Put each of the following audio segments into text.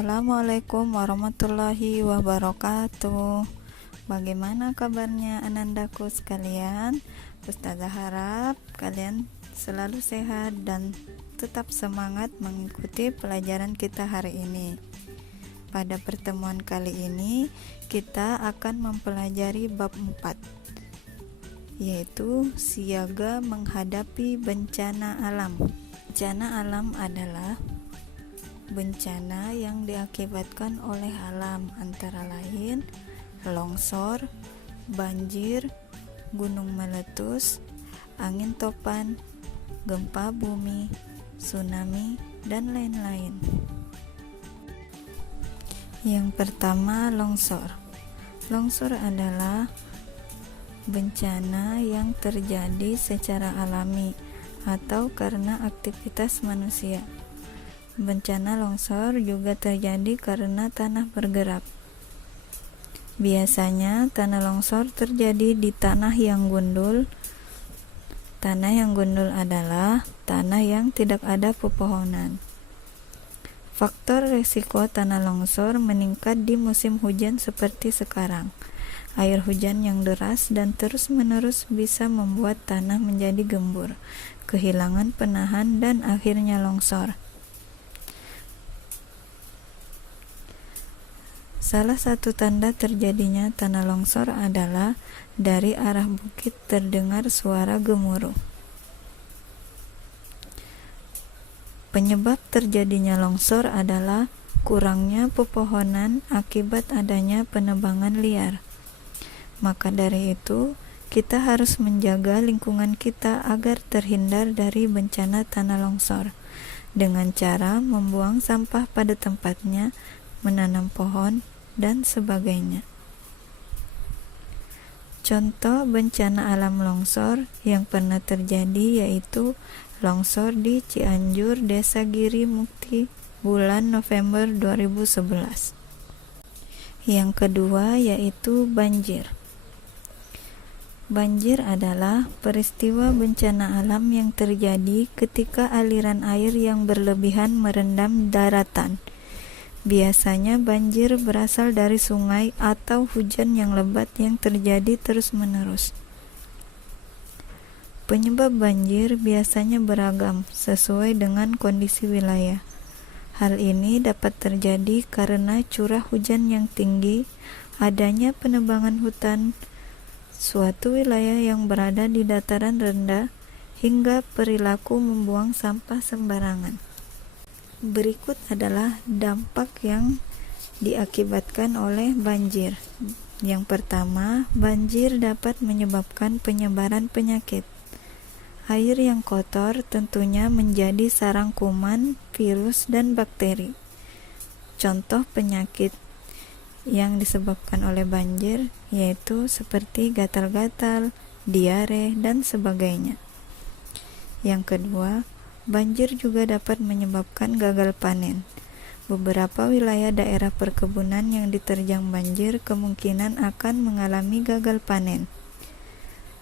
Assalamualaikum warahmatullahi wabarakatuh. Bagaimana kabarnya anandaku sekalian? Ustazah harap kalian selalu sehat dan tetap semangat mengikuti pelajaran kita hari ini. Pada pertemuan kali ini kita akan mempelajari bab 4, yaitu siaga menghadapi bencana alam. Bencana alam adalah bencana yang diakibatkan oleh alam, antara lain longsor, banjir, gunung meletus, angin topan, gempa bumi, tsunami, dan lain-lain. Yang pertama, longsor. Longsor adalah bencana yang terjadi secara alami atau karena aktivitas manusia. Bencana longsor juga terjadi karena tanah bergerak. Biasanya tanah longsor terjadi di tanah yang gundul. Tanah yang gundul adalah tanah yang tidak ada pepohonan. Faktor risiko tanah longsor meningkat di musim hujan seperti sekarang. Air hujan yang deras dan terus-menerus bisa membuat tanah menjadi gembur, kehilangan penahan, dan akhirnya longsor. Salah satu tanda terjadinya tanah longsor adalah dari arah bukit terdengar suara gemuruh. Penyebab terjadinya longsor adalah kurangnya pepohonan akibat adanya penebangan liar. Maka dari itu, kita harus menjaga lingkungan kita agar terhindar dari bencana tanah longsor dengan cara membuang sampah pada tempatnya, menanam pohon, dan sebagainya. Contoh bencana alam longsor yang pernah terjadi yaitu longsor di Cianjur, Desa Giri Mukti, bulan November 2011. Yang kedua yaitu banjir. Banjir adalah peristiwa bencana alam yang terjadi ketika aliran air yang berlebihan merendam daratan. Biasanya banjir berasal dari sungai atau hujan yang lebat yang terjadi terus-menerus. Penyebab banjir biasanya beragam sesuai dengan kondisi wilayah. Hal ini dapat terjadi karena curah hujan yang tinggi, adanya penebangan hutan, suatu wilayah yang berada di dataran rendah, hingga perilaku membuang sampah sembarangan. Berikut adalah dampak yang diakibatkan oleh banjir. Yang pertama, banjir dapat menyebabkan penyebaran penyakit. Air yang kotor tentunya menjadi sarang kuman, virus, dan bakteri. Contoh penyakit yang disebabkan oleh banjir yaitu seperti gatal-gatal, diare, dan sebagainya. Yang kedua, banjir juga dapat menyebabkan gagal panen. Beberapa wilayah daerah perkebunan yang diterjang banjir kemungkinan akan mengalami gagal panen.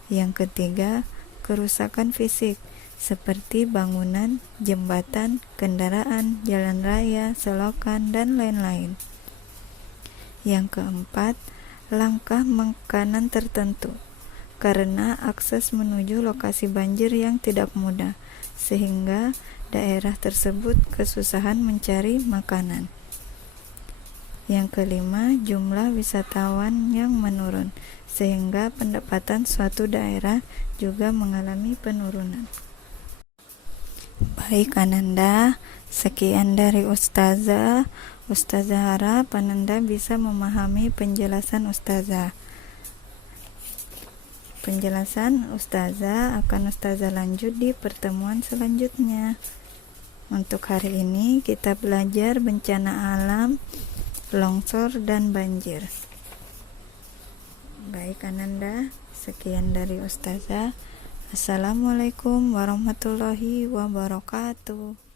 Yang ketiga, kerusakan fisik seperti bangunan, jembatan, kendaraan, jalan raya, selokan, dan lain-lain. Yang keempat, langkah makanan tertentu, karena akses menuju lokasi banjir yang tidak mudah, sehingga daerah tersebut kesusahan mencari makanan. Yang kelima, jumlah wisatawan yang menurun, sehingga pendapatan suatu daerah juga mengalami penurunan. Baik Ananda, sekian dari Ustazah. Ustazah harap Ananda bisa memahami penjelasan Ustazah. Penjelasan Ustazah akan Ustazah lanjut di pertemuan selanjutnya. Untuk hari ini kita belajar bencana alam, longsor, dan banjir. Baik Ananda, sekian dari Ustazah. Assalamualaikum warahmatullahi wabarakatuh.